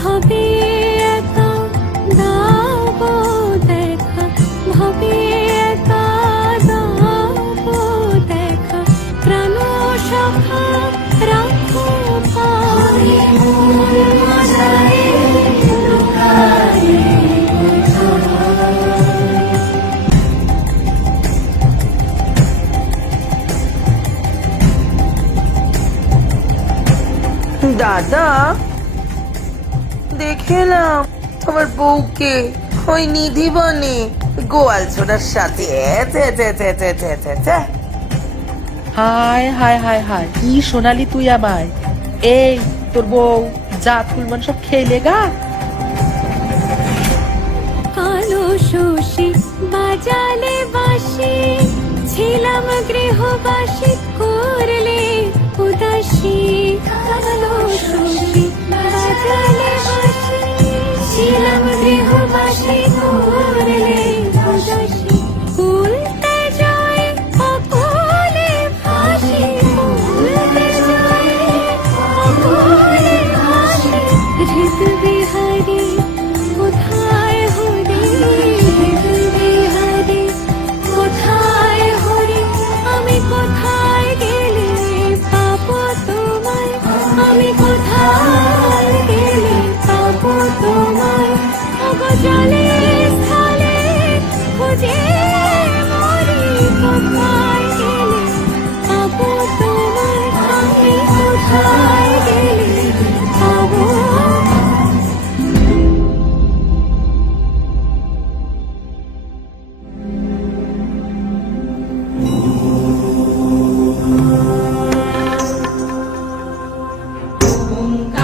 ভাবি একা দাব দেখা ভাবি একা দাব দেখা প্রাণ শাখা রাখো দাদা দেখেলাম তোমার বউকে ওই নিধি বনে গোয়াল ছোড়ার সাথে। হায় হায় হায় হায় কি সোনালি তুই আমায়। এই তোর বউ জাত ফুলমান সব খেলে গা। কালো শোষে বাজালে বাসি ছিলাম গৃহবাসী করলে উদাসী। কালো শোষে Ashley's aluno